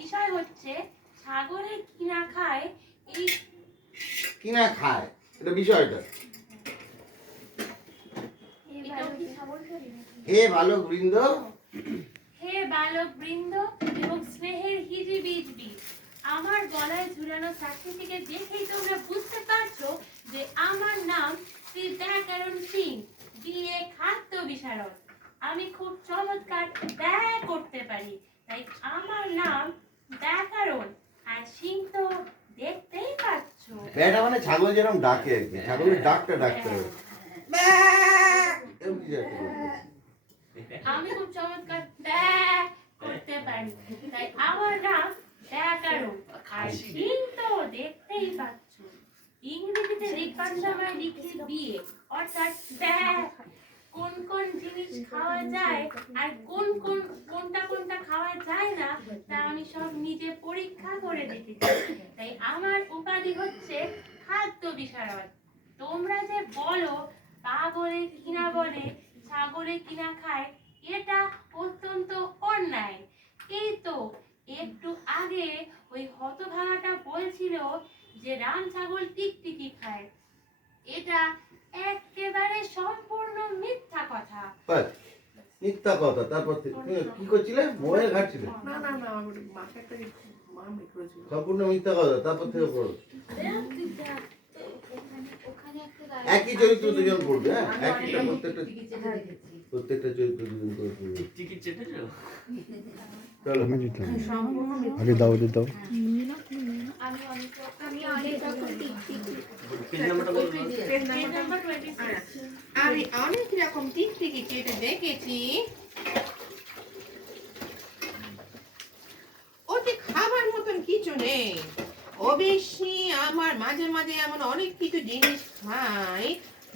বিষয় হচ্ছে ছাগলে কিনা খায় এই কিনা খায় এটা বিষয়টা। হে বালক বৃন্দ, হে বালক বৃন্দ এবং স্নেহের হিজিবিজবি, আমার গলায় ঝুলানো সার্টিফিকেট দেখেই তোমরা বুঝতে পারছো যে আমার নাম শ্রী ব্যাকরণ সিং, বিএ খাদ্য বিশারদ। আমি খুব চমৎকার ব্যয় করতে পারি, তাই আমার নাম ব্যাকরণ। আর সিং তো দেখতেই পাচ্ছ। এটা মানে ছাগল যেরকম ডাকে আর কি, ছাগলের ডাকটা ডাকতে হবে। এরকম কিছু একটা করতে হবে। আমি খুব চমৎকার ব্যয় করতে পারি, তাই আমার নাম ব্যাকরণ। আর সিং তো দেখতেই পাচ্ছ। ইংরেজিতে লিখবার সময় লিখি বিয়ে, অর্থাৎ ব্যয়। কোন কোন জিনিস খাওয়া যায় আর কোনটা খাওয়া যায় না তা আমি সব নিজে পরীক্ষা করে দেখেছি, তাই আমার উপাধি হচ্ছে খাদ্য বিশারদ। তোমরা যে বলো পাগলে কিনা বলে ছাগলে কিনা খায়, এটা অত্যন্ত অন্যায়। এই তো একটু আগে ওই হতভাগাটা বলছিল যে রাম ছাগল টিকটিকি খায়। এটা একেবারে সম্পূর্ণ মিথ্যা কথা। বাস, মিথ্যা কথা। তারপর তুমি কি করছিলে? মোবাইল ঘাটছিলে? না না না, আমার মাকে একটা মামলা করেছিল। সম্পূর্ণ মিথ্যা কথা। তারপর থেকে পড়ো। একই চরিত্র দুজন পড়বে, হ্যাঁ? একটা প্রত্যেকটা চরিত্র দুজন করে পড়বে। টিকিট চেটেছো? চলো। আগে দাও দাও। পেজ নাম্বারটা বলো। আমি অনেক রকম টিকটিকি চেটে দেখেছি। ওতে খাবার মতন কিছু নেই। অবশ্যই আমার মাঝে মাঝে এমন অনেক কিছু জিনিস খাই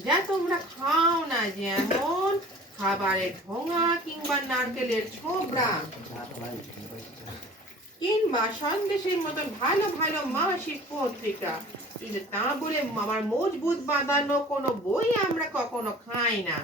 যা তোমরা খাও না, যেমন খাবারের ঠোঙা কিংবা নারকেলের ছোবড়া কিংবা সন্দেশের মতন ভালো ভালো মাসিক পত্রিকা। কিন্তু তা বলে আমার মজবুত বাঁধানো কোনো বই আমরা কখনো খাই না।